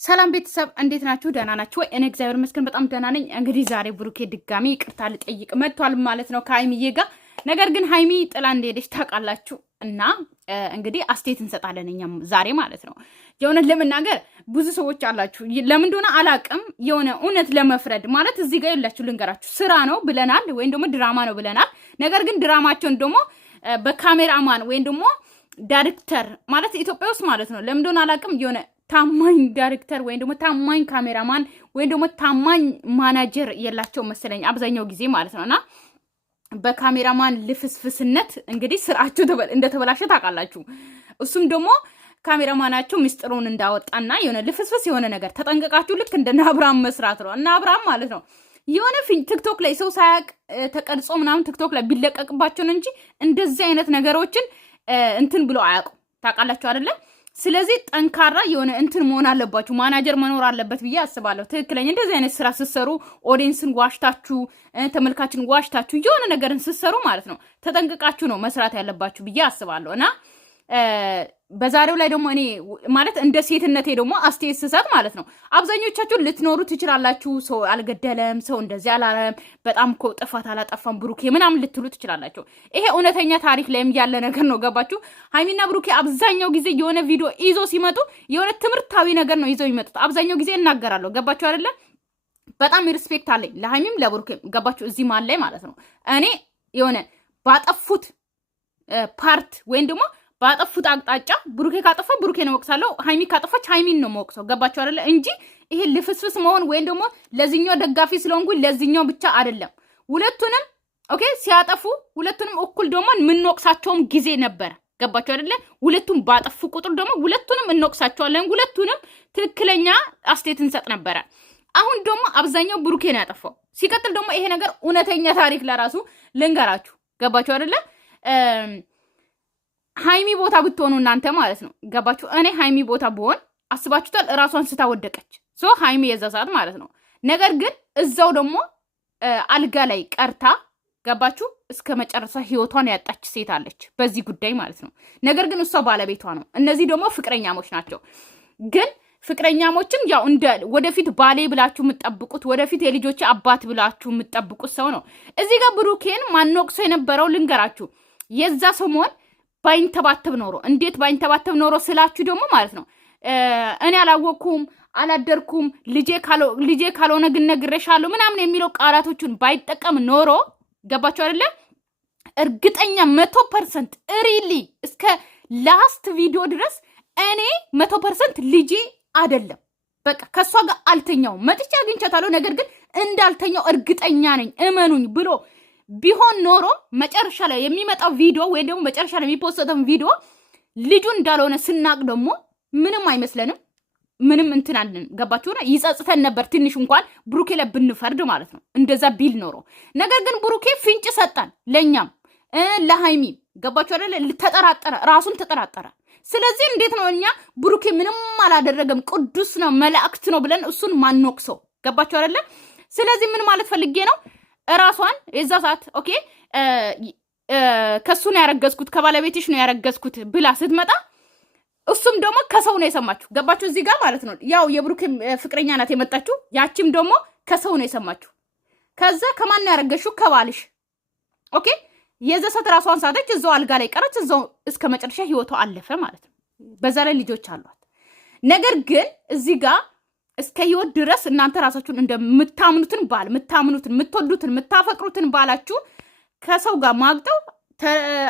ሰላም ቤተሰብ እንዴት ናችሁ? ደህና ናችሁ ወይ? እኔ እግዚአብሔር ይመስገን በጣም ደህና ነኝ። እንግዲህ ዛሬ ብሩኬ ድጋሚ ይቅርታ ልጠይቅ መጥቷል ማለት ነው ከሀይሚዬ ጋር። ነገር ግን ሀይሚ ጥላ እንደሄደች ታውቃላችሁ እና እንግዲህ አስተያየት እንሰጣለን እኛም ዛሬ ማለት ነው። የእውነት ለመናገር ብዙ ሰዎች አላችሁ፣ ለምን እንደሆነ አላቅም። የሆነ እውነት ለመፍረድ ማለት እዚህ ጋር የላችሁ ልንገራችሁ፣ ስራ ነው ብለናል ወይም ደግሞ ድራማ ነው ብለናል። ነገር ግን ድራማቸውን ደግሞ በካሜራማን ወይም ደግሞ ዳይሬክተር ማለት ኢትዮጵያ ውስጥ ማለት ነው ለምን እንደሆነ አላቅም የሆነ ታማኝ ዳይሬክተር ወይም ደግሞ ታማኝ ካሜራማን ወይም ደግሞ ታማኝ ማናጀር የላቸው መሰለኝ አብዛኛው ጊዜ ማለት ነውና በካሜራማን ልፍስፍስነት እንግዲህ ስራቸው እንደተበላሸ ታውቃላችሁ። እሱም ደግሞ ካሜራማናቸው ሚስጥሩን እንዳወጣና የሆነ ልፍስፍስ የሆነ ነገር ተጠንቀቃችሁ ልክ እንደ አብርሃም መስራት ነው እና አብርሃም ማለት ነው የሆነ ቲክቶክ ላይ ሰው ሳያቅ ተቀርጾ ምናምን ቲክቶክ ላይ ቢለቀቅባቸው እንጂ እንደዚህ አይነት ነገሮችን እንትን ብሎ አያውቁም። ታውቃላችሁ አይደለ? ስለዚህ ጠንካራ የሆነ እንትን መሆን አለባችሁ፣ ማናጀር መኖር አለበት ብዬ አስባለሁ። ትክክለኛ እንደዚህ አይነት ስራ ስትሰሩ ኦዲየንስን ዋሽታችሁ ተመልካችን ዋሽታችሁ የሆነ ነገርን ስትሰሩ ማለት ነው ተጠንቅቃችሁ ነው መስራት ያለባችሁ ብዬ አስባለሁ እና በዛሬው ላይ ደግሞ እኔ ማለት እንደ ሴትነቴ ደግሞ አስተያየት ስሰጥ ማለት ነው አብዛኞቻችሁ ልትኖሩ ትችላላችሁ። ሰው አልገደለም፣ ሰው እንደዚህ አላለም፣ በጣም እኮ ጥፋት አላጠፋም ብሩኬ ምናምን ልትሉ ትችላላችሁ። ይሄ እውነተኛ ታሪክ ላይም ያለ ነገር ነው። ገባችሁ? ሀይሚና ብሩኬ አብዛኛው ጊዜ የሆነ ቪዲዮ ይዞ ሲመጡ የሆነ ትምህርታዊ ነገር ነው ይዘው ይመጡት። አብዛኛው ጊዜ እናገራለሁ። ገባችሁ አይደለ? በጣም ሪስፔክት አለኝ ለሀይሚም ለብሩኬም። ገባችሁ? እዚህ ማል ላይ ማለት ነው እኔ የሆነ ባጠፉት ፓርት ወይም ደግሞ ባጠፉት አቅጣጫ ብሩኬ ካጠፋ ብሩኬን ወቅሳለሁ፣ ሀይሚ ካጠፋች ሀይሚን ነው ወቅሰው። ገባችሁ አይደለ? እንጂ ይሄ ልፍስፍስ መሆን ወይም ደግሞ ለዚህኛው ደጋፊ ስለሆንኩኝ ለዚህኛው ብቻ አይደለም። ሁለቱንም ኦኬ ሲያጠፉ ሁለቱንም እኩል ደግሞ የምንወቅሳቸውም ጊዜ ነበረ። ገባችሁ አይደለ? ሁለቱም ባጠፉ ቁጥር ደግሞ ሁለቱንም እንወቅሳቸዋለን፣ ሁለቱንም ትክክለኛ አስተያየት እንሰጥ ነበረ። አሁን ደግሞ አብዛኛው ብሩኬ ነው ያጠፋው። ሲቀጥል ደግሞ ይሄ ነገር እውነተኛ ታሪክ ለራሱ ልንገራችሁ። ገባችሁ አይደለ? ሀይሚ ቦታ ብትሆኑ እናንተ ማለት ነው ገባችሁ? እኔ ሀይሚ ቦታ ብሆን አስባችሁታል? እራሷን ስታወደቀች ሶ ሀይሚ የዛ ሰዓት ማለት ነው። ነገር ግን እዛው ደግሞ አልጋ ላይ ቀርታ ገባችሁ እስከ መጨረሻ ህይወቷን ያጣች ሴት አለች በዚህ ጉዳይ ማለት ነው። ነገር ግን እሷ ባለቤቷ ነው። እነዚህ ደግሞ ፍቅረኛሞች ናቸው። ግን ፍቅረኛሞችም ያው እንደ ወደፊት ባሌ ብላችሁ የምትጠብቁት ወደፊት የልጆች አባት ብላችሁ የምትጠብቁት ሰው ነው። እዚህ ጋር ብሩኬን ማንወቅሶ የነበረው ልንገራችሁ የዛ ሰሞን ባይንተባተብ ኖሮ እንዴት ባይንተባተብ ኖሮ ስላችሁ ደግሞ ማለት ነው እኔ አላወቅኩም አላደርኩም ልጄ ካልሆነ ግን ነግሬሻለሁ ምናምን የሚለው ቃላቶቹን ባይጠቀም ኖሮ ገባችሁ አይደለ? እርግጠኛ 100% ሪሊ እስከ ላስት ቪዲዮ ድረስ እኔ 100% ልጄ አይደለም በቃ ከሷ ጋር አልተኛውም፣ መጥቼ አግኝቻታለሁ ነገር ግን እንዳልተኛው እርግጠኛ ነኝ እመኑኝ ብሎ ቢሆን ኖሮ መጨረሻ ላይ የሚመጣው ቪዲዮ ወይ ደግሞ መጨረሻ ላይ የሚፖስተው ቪዲዮ ልጁ እንዳልሆነ ስናቅ ደግሞ ምንም አይመስለንም፣ ምንም እንትን አለን። ገባችሁ? ይጸጽተን ነበር ትንሽ እንኳን ብሩኬ ላይ ብንፈርድ ማለት ነው እንደዛ ቢል ኖሮ። ነገር ግን ብሩኬ ፍንጭ ሰጣን ለኛም ለሃይሚ። ገባችሁ አይደለ? ተጠራጠረ፣ ራሱን ተጠራጠረ። ስለዚህ እንዴት ነው እኛ ብሩኬ ምንም አላደረገም ቅዱስ ነው መላእክት ነው ብለን እሱን ማንወቅሰው? ገባችሁ አይደለ? ስለዚህ ምን ማለት ፈልጌ ነው ራሷን የዛ ሰዓት ኦኬ ከሱ ነው ያረገዝኩት ከባለቤትሽ ነው ያረገዝኩት ብላ ስትመጣ እሱም ደግሞ ከሰው ነው የሰማችሁ። ገባችሁ? እዚህ ጋር ማለት ነው ያው የብሩክ ፍቅረኛ ናት የመጣችሁ፣ ያቺም ደግሞ ከሰው ነው የሰማችሁ። ከዛ ከማን ነው ያረገዝሽው? ከባልሽ። ኦኬ የዛ ሰዓት ራሷን ሳተች፣ እዛው አልጋ ላይ ቀረች፣ እዛው እስከ መጨረሻ ህይወቷ አለፈ ማለት ነው። በዛ ላይ ልጆች አሏት። ነገር ግን እዚህ ጋር እስከ ህይወት ድረስ እናንተ ራሳችሁን እንደምታምኑትን ባል የምታምኑትን የምትወዱትን የምታፈቅሩትን ባላችሁ ከሰው ጋር ማግጠው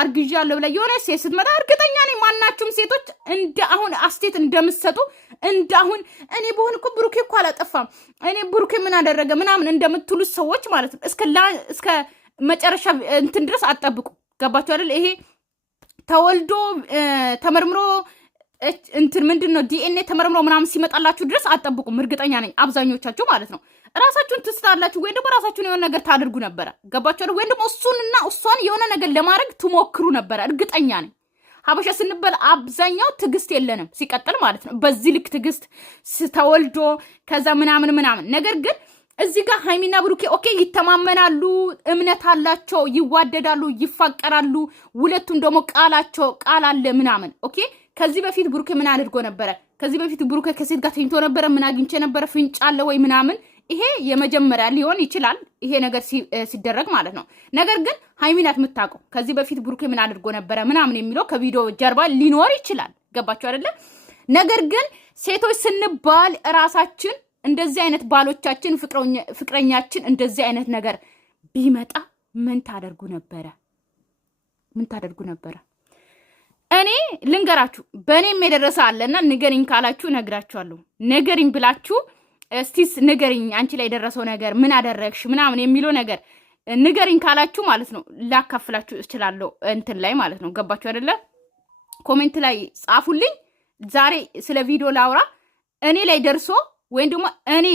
አርግዣለሁ ብላ የሆነ ሴት ስትመጣ እርግጠኛ ነኝ ማናችሁም ሴቶች እንደ አሁን አስቴት እንደምትሰጡ እንደ አሁን እኔ በሆን እኮ ብሩኬ እኮ አላጠፋም እኔ ብሩኬ ምን አደረገ ምናምን እንደምትሉት ሰዎች ማለት ነው እስከ መጨረሻ እንትን ድረስ አትጠብቁ። ገባችሁ አይደል? ይሄ ተወልዶ ተመርምሮ እንትን ምንድነው ዲኤንኤ ተመርምሮ ምናምን ሲመጣላችሁ ድረስ አትጠብቁም። እርግጠኛ ነኝ አብዛኞቻችሁ ማለት ነው ራሳችሁን ትስታላችሁ ወይ ደግሞ ራሳችሁን የሆነ ነገር ታደርጉ ነበረ። ገባችሁ አይደል? ወይ ደግሞ እሱንና እሷን የሆነ ነገር ለማድረግ ትሞክሩ ነበረ። እርግጠኛ ነኝ ሀበሻ ስንበል አብዛኛው ትዕግስት የለንም ሲቀጥል ማለት ነው። በዚህ ልክ ትዕግስት ተወልዶ ከዛ ምናምን ነገር ግን እዚህ ጋር ሃይሚና ብሩኬ ኦኬ ይተማመናሉ፣ እምነት አላቸው፣ ይዋደዳሉ፣ ይፋቀራሉ። ሁለቱም ደግሞ ቃል አለ ምናምን ኦኬ ከዚህ በፊት ብሩኬ ምን አድርጎ ነበረ? ከዚህ በፊት ብሩኬ ከሴት ጋር ተኝቶ ነበረ ምን አግኝቼ ነበረ ፍንጫ አለ ወይ ምናምን ይሄ የመጀመሪያ ሊሆን ይችላል ይሄ ነገር ሲደረግ ማለት ነው። ነገር ግን ሃይሚ ናት የምታውቀው ከዚህ በፊት ብሩኬ ምን አድርጎ ነበረ ምናምን የሚለው ከቪዲዮ ጀርባ ሊኖር ይችላል። ገባችሁ አይደለ? ነገር ግን ሴቶች ስንባል ራሳችን እንደዚህ አይነት ባሎቻችን ፍቅረኛችን እንደዚህ አይነት ነገር ቢመጣ ምን ታደርጉ ነበረ? ምን ታደርጉ ነበረ? እኔ ልንገራችሁ በእኔም የደረሰ አለና ንገሪኝ ካላችሁ ነግራችኋለሁ። ንገሪኝ ብላችሁ እስቲስ ንገሪኝ አንቺ ላይ የደረሰው ነገር ምን አደረግሽ ምናምን የሚለው ነገር ንገሪኝ ካላችሁ ማለት ነው ላካፍላችሁ እችላለሁ እንትን ላይ ማለት ነው። ገባችሁ አይደለ? ኮሜንት ላይ ጻፉልኝ። ዛሬ ስለ ቪዲዮ ላውራ እኔ ላይ ደርሶ ወይም ደግሞ እኔ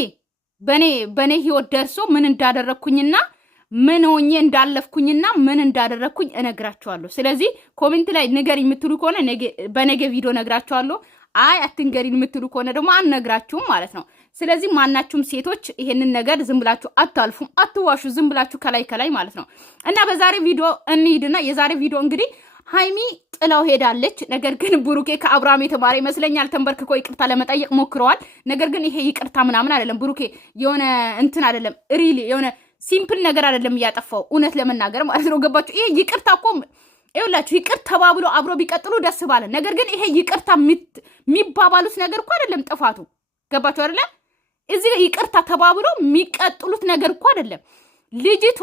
በኔ ህይወት ደርሶ ምን እንዳደረግኩኝና ምን ሆኜ እንዳለፍኩኝና ምን እንዳደረግኩኝ እነግራችኋለሁ። ስለዚህ ኮሜንት ላይ ንገሪኝ የምትሉ ከሆነ በነገ ቪዲዮ እነግራችኋለሁ። አይ አትንገሪኝ የምትሉ ከሆነ ደግሞ አልነግራችሁም ማለት ነው። ስለዚህ ማናችሁም ሴቶች ይሄንን ነገር ዝም ብላችሁ አታልፉም፣ አትዋሹ፣ ዝም ብላችሁ ከላይ ማለት ነው። እና በዛሬ ቪዲዮ እንሂድና የዛሬ ቪዲዮ እንግዲህ ሃይሚ ጥላው ሄዳለች። ነገር ግን ብሩኬ ከአብርሃም የተማረ ይመስለኛል ተንበርክኮ ይቅርታ ለመጠየቅ ሞክረዋል። ነገር ግን ይሄ ይቅርታ ምናምን አይደለም። ብሩኬ የሆነ እንትን አይደለም፣ ሪሊ የሆነ ሲምፕል ነገር አይደለም እያጠፋው እውነት ለመናገር ማለት ነው። ገባችሁ? ይሄ ይቅርታ እኮ ይኸውላችሁ ይቅር ተባብሎ አብሮ ቢቀጥሉ ደስ ባለ። ነገር ግን ይሄ ይቅርታ የሚባባሉት ነገር እኮ አይደለም ጥፋቱ። ገባችሁ አይደለ? እዚህ ይቅርታ ተባብሎ የሚቀጥሉት ነገር እኮ አይደለም። ልጅቷ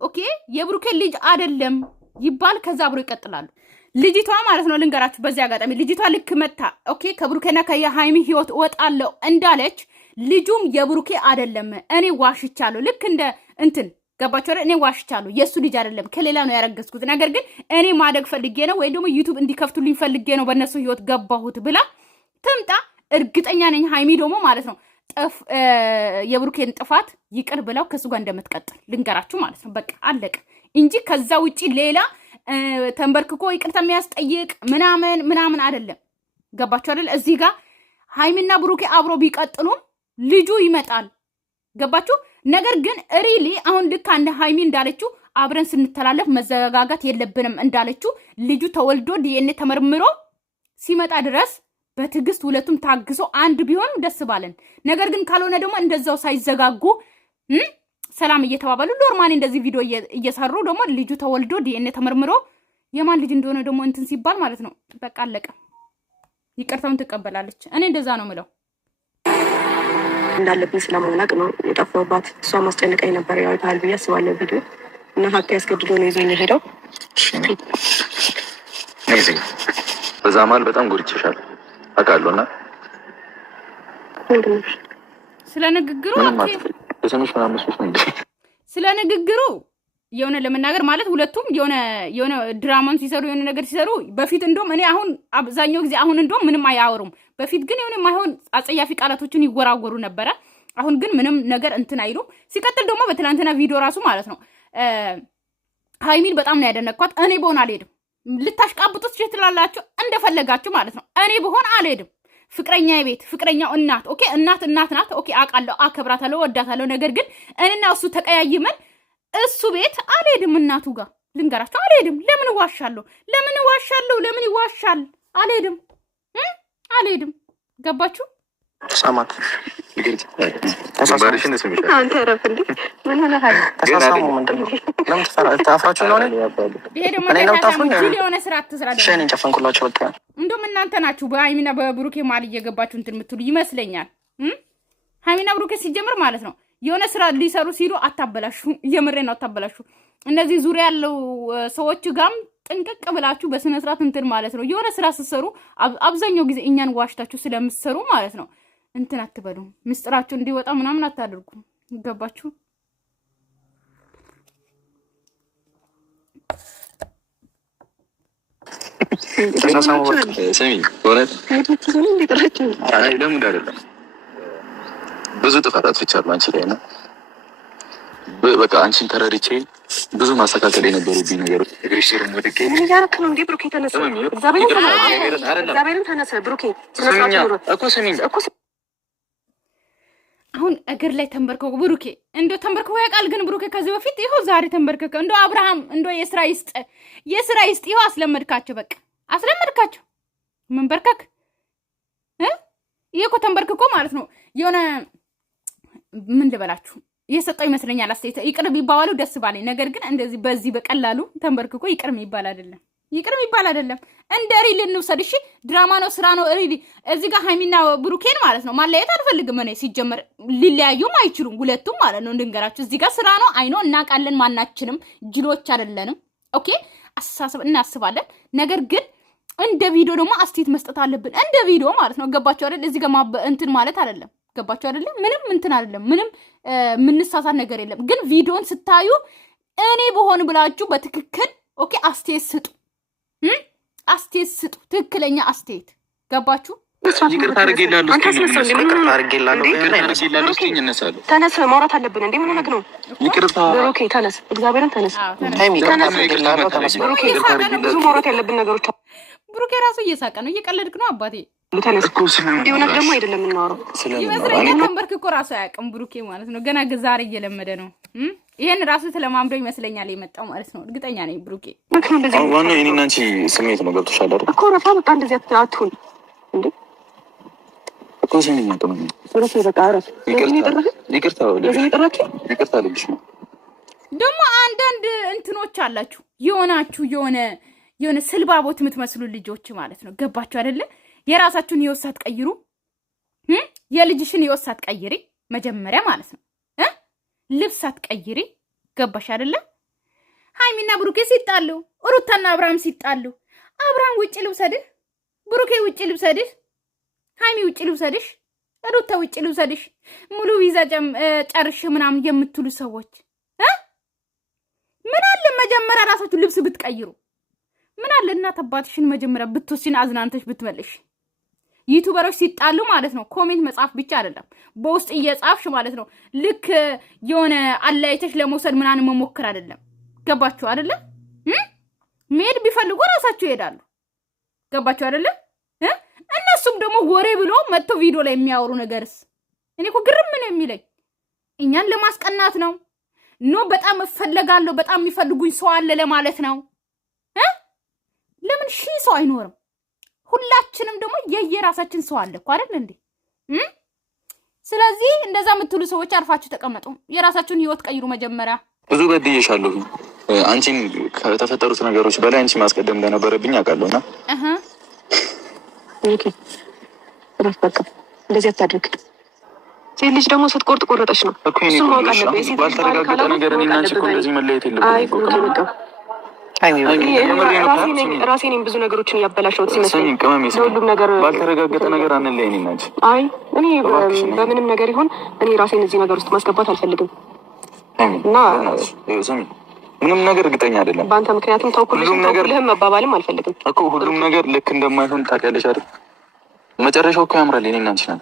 ኦኬ የብሩኬ ልጅ አይደለም ይባል ከዛ አብሮ ይቀጥላሉ። ልጅቷ ማለት ነው ልንገራችሁ በዚህ አጋጣሚ ልጅቷ ልክ መታ ኦኬ ከብሩኬና ከሃይሚ ህይወት እወጣለሁ እንዳለች ልጁም የብሩኬ አይደለም እኔ ዋሽቻለሁ። ልክ እንደ እንትን ገባችሁ አይደል? እኔ ዋሽቻለሁ የሱ ልጅ አይደለም ከሌላ ነው ያረገዝኩት። ነገር ግን እኔ ማደግ ፈልጌ ነው ወይ ደግሞ ዩቲዩብ እንዲከፍቱልኝ ፈልጌ ነው በእነሱ ህይወት ገባሁት ብላ ትምጣ። እርግጠኛ ነኝ ሃይሚ ደግሞ ማለት ነው የብሩኬን ጥፋት ይቅር ብለው ከሱ ጋር እንደምትቀጥል ልንገራችሁ ማለት ነው። በቃ አለቀ እንጂ ከዛ ውጪ ሌላ ተንበርክኮ ይቅርታ የሚያስጠይቅ ምናምን አይደለም። ገባችሁ አይደል? እዚህ ጋር ሃይሚና ብሩኬ አብሮ ቢቀጥሉም ልጁ ይመጣል። ገባችሁ? ነገር ግን ሪሊ አሁን ልክ አንድ ሃይሚ እንዳለችው አብረን ስንተላለፍ መዘጋጋት የለብንም እንዳለችው ልጁ ተወልዶ ዲኤንኤ ተመርምሮ ሲመጣ ድረስ በትዕግስት ሁለቱም ታግሶ አንድ ቢሆኑ ደስ ባለን። ነገር ግን ካልሆነ ደግሞ እንደዛው ሳይዘጋጉ ሰላም እየተባባሉ ኖርማሊ እንደዚህ ቪዲዮ እየሰሩ ደግሞ ልጁ ተወልዶ ዲኤንኤ ተመርምሮ የማን ልጅ እንደሆነ ደግሞ እንትን ሲባል ማለት ነው በቃ አለቀ። ይቅርታውን ትቀበላለች። እኔ እንደዛ ነው ምለው። እንዳለብኝ ስለማላቅ ነው የጠፋሁባት። እሷ ማስጨነቀኝ ነበር። ያው ታል ብዬ አስባለሁ ቪዲዮ እና ሀቅ ያስገድዶ ነው ይዞኝ ሄደው። በዛ መሀል በጣም ጎድቼሻለሁ አውቃለሁ። እና ስለ ንግግሩ ስለ ንግግሩ የሆነ ለመናገር ማለት ሁለቱም የሆነ ድራማን ሲሰሩ የሆነ ነገር ሲሰሩ በፊት እንደውም እኔ አሁን አብዛኛው ጊዜ አሁን እንደውም ምንም አያወሩም። በፊት ግን የሆነ ማይሆን አጸያፊ ቃላቶችን ይወራወሩ ነበረ። አሁን ግን ምንም ነገር እንትን አይሉም። ሲቀጥል ደግሞ በትናንትና ቪዲዮ ራሱ ማለት ነው ሃይሚን በጣም ነው ያደነኳት። እኔ በሆን አልሄድም። ልታሽቃብጡት ትችላላችሁ እንደፈለጋችሁ ማለት ነው። እኔ በሆን አልሄድም። ፍቅረኛ ቤት ፍቅረኛው እናት ኦኬ እናት ናት ኦኬ አውቃለሁ፣ አከብራታለሁ፣ ወዳታለሁ። ነገር ግን እኔና እሱ ተቀያይመን እሱ ቤት አልሄድም። እናቱ ጋር ልንገራችሁ አልሄድም። ለምን ዋሻለሁ? ለምን ይዋሻል? አልሄድም። ገባችሁ? ሰማት ባሪሽን ስሚሽ አንተ ረፍ እንዴ ምን ሆነሃል? ተሳሳሙ ምንድነው? ለምን ተፋፋችሁ ነው? ይሄ ደግሞ የሆነ ስራ አትስራ። ሸኔ ጨፈንኩላችሁ በቃ። እንደውም እናንተ ናችሁ በሃይሚና በብሩኬ ማል እየገባችሁ እንትን የምትሉ ይመስለኛል። ሃይሚና ብሩኬ ሲጀምር ማለት ነው የሆነ ስራ ሊሰሩ ሲሉ አታበላሹ። የምሬ ነው አታበላሹ። እነዚህ ዙሪያ ያለው ሰዎች ጋም ጥንቅቅ ብላችሁ በስነ ስርዓት እንትን ማለት ነው። የሆነ ስራ ስትሰሩ አብዛኛው ጊዜ እኛን ዋሽታችሁ ስለምትሰሩ ማለት ነው እንትን አትበሉ። ምስጥራችሁ እንዲወጣ ምናምን አታድርጉ። ይገባችሁ? ብዙ ጥፋት አጥፍቻለሁ አንቺ ላይ ነው። በቃ አንቺን ተረድቼ ብዙ ማስተካከል የነበሩብኝ ነገሮች እግሪሽር ወድቄ ምን ያረክ ነው እንዴ? ብሩኬ ተነሳ። እግዚአብሔርን ተነሳ ብሩኬ። አሁን እግር ላይ ተንበርከው ብሩኬ እንደው ተንበርከው ያውቃል። ግን ብሩኬ ከዚህ በፊት ይኸው ዛሬ ተንበርከከ። እንደው አብርሃም እንደው የስራ ይስጥ ይኸው አስለመድካቸው። በቃ አስለመድካቸው መንበርከክ ይሄ እኮ ተንበርክኮ ማለት ነው የሆነ ምን ልበላችሁ እየሰጠው ይመስለኛል አስተያየት። ይቅር ቢባባሉ ደስ ባለኝ። ነገር ግን እንደዚህ በዚህ በቀላሉ ተንበርክኮ ይቅር የሚባል አይደለም። ይቅር የሚባል አይደለም። እንደ ሪል እንውሰድ እሺ። ድራማ ነው፣ ስራ ነው። ሪል እዚህ ጋር ሃይሚና ብሩኬን ማለት ነው ማለያየት አልፈልግም እኔ። ሲጀመር ሊለያዩም አይችሉም ሁለቱም ማለት ነው። እንድንገራችሁ እዚህ ጋር ስራ ነው። አይኖ እናውቃለን። ማናችንም ጅሎች አይደለንም። ኦኬ አስተሳሰብ እናስባለን። ነገር ግን እንደ ቪዲዮ ደግሞ አስተያየት መስጠት አለብን። እንደ ቪዲዮ ማለት ነው። ገባችሁ አይደል? እዚህ ጋር እንትን ማለት አይደለም። ገባችሁ አይደለም? ምንም እንትን አይደለም። ምንም የምንሳሳት ነገር የለም። ግን ቪዲዮን ስታዩ እኔ በሆን ብላችሁ በትክክል ኦኬ አስተያየት ስጡ። አስተያየት ስጡ። ትክክለኛ አስተያየት። ገባችሁ? ይቅርታ አድርጌላለሁ። ተነስ፣ ማውራት አለብን። እንዴ ምን ሆነህ ነው? ይቅርታ ብሩኬ፣ ተነስ፣ እግዚአብሔርን ተነስ። ብሩኬ፣ ብዙ ማውራት ያለብን ነገሮች። ብሩኬ ራሱ እየሳቀ ነው። እየቀለድክ ነው አባቴ። ተነስ። እንዲሆነት ደግሞ አይደለም የምናወራው ይመስለኛል። ተንበርክ እኮ ራሱ አያውቅም ብሩኬ ማለት ነው። ገና ዛሬ እየለመደ ነው። ይሄን ራሱ ተለማምዶ ይመስለኛል የመጣው ማለት ነው። እርግጠኛ ነኝ ብሩኬ። ዋናው የኔና አንቺ ስሜት ነው። ገብቶሻል አይደል እኮ ረፋ። በቃ እንደዚህ አትሁን እንዴ እኮ ሰሚኝ ነው። ረፋ በቃ ረፋ። ይቅርታ ልጅ ነው። ደግሞ አንዳንድ እንትኖች አላችሁ የሆናችሁ የሆነ ስልባቦት የምትመስሉ ልጆች ማለት ነው። ገባችሁ አይደለ? የራሳችሁን ህይወት ሳትቀይሩ የልጅሽን ህይወት ሳትቀይሪ መጀመሪያ ማለት ነው ልብስ ሳትቀይሪ። ገባሽ አይደለ? ሃይሚና ብሩኬ ሲጣሉ፣ ሩታና አብርሃም ሲጣሉ፣ አብርሃም ውጭ ልውሰድህ፣ ብሩኬ ውጭ ልውሰድህ፣ ሃይሚ ውጭ ልውሰድሽ፣ ሩታ ውጭ ልውሰድሽ፣ ሙሉ ቪዛ ጨርሽ ምናምን የምትሉ ሰዎች ምን አለ መጀመሪያ ራሳችሁ ልብስ ብትቀይሩ? ምን አለ እናት አባትሽን መጀመሪያ ብትወስጂን አዝናንተሽ ብትመልሽ። ዩቲዩበሮች ሲጣሉ ማለት ነው ኮሜንት መጻፍ ብቻ አይደለም፣ በውስጥ እየጻፍሽ ማለት ነው። ልክ የሆነ አለያይተሽ ለመውሰድ ምናምን መሞከር አይደለም። ገባችሁ አይደለ? መሄድ ቢፈልጉ ራሳቸው ይሄዳሉ። ገባችሁ አይደለ? እነሱም ደግሞ ወሬ ብሎ መጥቶ ቪዲዮ ላይ የሚያወሩ ነገርስ እኔ እኮ ግርም ነው የሚለኝ። እኛን ለማስቀናት ነው በጣም እፈለጋለሁ፣ በጣም የሚፈልጉኝ ሰው አለ ለማለት ነው። ለምን ሺህ ሰው አይኖርም? ሁላችንም ደግሞ የየራሳችን ሰው አለ እኮ አይደል እንዴ? ስለዚህ እንደዛ የምትሉ ሰዎች አርፋችሁ ተቀመጡ። የራሳችሁን ህይወት ቀይሩ። መጀመሪያ ብዙ በድዬሻለሁ። አንቺን ከተፈጠሩት ነገሮች በላይ አንቺ ማስቀደም እንደነበረብኝ አውቃለሁና ኦኬ በቃ እንደዚህ አታድርግ። ሴት ልጅ ደግሞ ስትቆርጥ ቆረጠች ነው እሱ ማወቅ አለበት። ባልተረጋገጠ ነገር እኔና አንቺ እኮ እንደዚህ መለየት የለብንም። ራሴን ብዙ ነገሮችን እያበላሸሁት ሲመስለኝ ለሁሉም ነገር ባልተረጋገጠ ነገር አንለይ። እኔና አንቺ እኔ በምንም ነገር ይሁን እኔ ራሴን እዚህ ነገር ውስጥ ማስገባት አልፈልግም እና ምንም ነገር እርግጠኛ አይደለም በአንተ ምክንያቱም ተውኩልህም መባባልም አልፈልግም እኮ። ሁሉም ነገር ልክ እንደማይሆን ታውቂያለሽ አይደል? መጨረሻው እኮ ያምራል። እኔና አንቺ ነን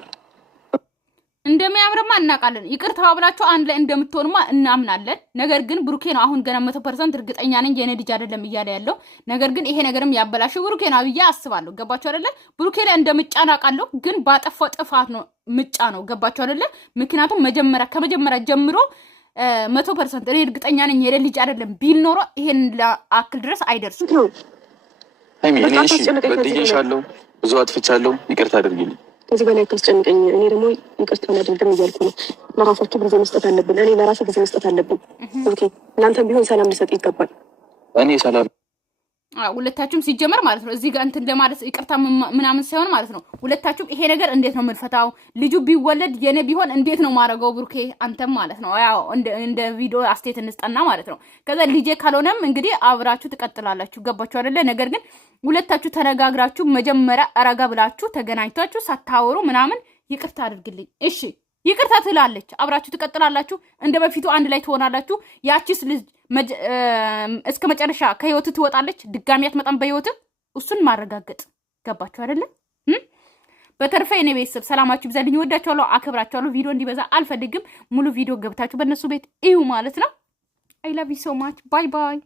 እንደሚያምርማ እናውቃለን። ይቅር ተባብላችሁ አንድ ላይ እንደምትሆንማ እናምናለን። ነገር ግን ብሩኬ ነው አሁን ገና 100% እርግጠኛ ነኝ የኔ ልጅ አይደለም እያለ ያለው። ነገር ግን ይሄ ነገርም ያበላሸው ብሩኬ ነው ብዬ አስባለሁ። ገባችሁ አይደለ? ብሩኬ ላይ እንደምጫን አውቃለሁ፣ ግን ባጠፋው ጥፋት ነው ምጫ ነው። ገባችሁ አይደለ? ምክንያቱም ከመጀመሪያ ጀምሮ 100% እኔ እርግጠኛ ነኝ የኔ ልጅ አይደለም ቢል ኖሮ ይሄን ለአክል ድረስ አይደርስም። ሃይሚ እኔ እሺ በድዬሻለሁ፣ ብዙ አጥፍቻለሁ፣ ይቅርታ አድርጊልኝ። ከዚህ በላይ ታስጨንቀኝ። እኔ ደግሞ ይቅርታ አላደርግም እያልኩ ነው። ለራሳችሁ ጊዜ መስጠት አለብን። እኔ ለራሴ ጊዜ መስጠት አለብን። ኦኬ እናንተም ቢሆን ሰላም ሊሰጥ ይገባል። እኔ ሰላም ሁለታችሁም ሲጀመር ማለት ነው እዚህ ጋር እንትን ለማለት ይቅርታ ምናምን ሳይሆን ማለት ነው ሁለታችሁም ይሄ ነገር እንዴት ነው የምንፈታው? ልጁ ቢወለድ የኔ ቢሆን እንዴት ነው ማረገው? ብሩኬ አንተም ማለት ነው ያው እንደ ቪዲዮ አስቴት እንስጠና ማለት ነው። ከዛ ልጄ ካልሆነም እንግዲህ አብራችሁ ትቀጥላላችሁ። ገባችሁ አይደለ? ነገር ግን ሁለታችሁ ተነጋግራችሁ መጀመሪያ አረጋ ብላችሁ ተገናኝታችሁ ሳታወሩ ምናምን ይቅርታ አድርግልኝ እሺ ይቅርታ ትላለች። አብራችሁ ትቀጥላላችሁ። እንደ በፊቱ አንድ ላይ ትሆናላችሁ። ያቺስ ልጅ እስከ መጨረሻ ከህይወት ትወጣለች። ድጋሚ አትመጣም በህይወት። እሱን ማረጋገጥ ገባችሁ አይደለ? በተረፈ የኔ ቤተሰብ ሰላማችሁ ይብዛልኝ። ወዳችኋለሁ፣ አከብራችኋለሁ። ቪዲዮ እንዲበዛ አልፈልግም። ሙሉ ቪዲዮ ገብታችሁ በእነሱ ቤት እዩ ማለት ነው። አይ ላቭ ዩ ሶ ማች። ባይ ባይ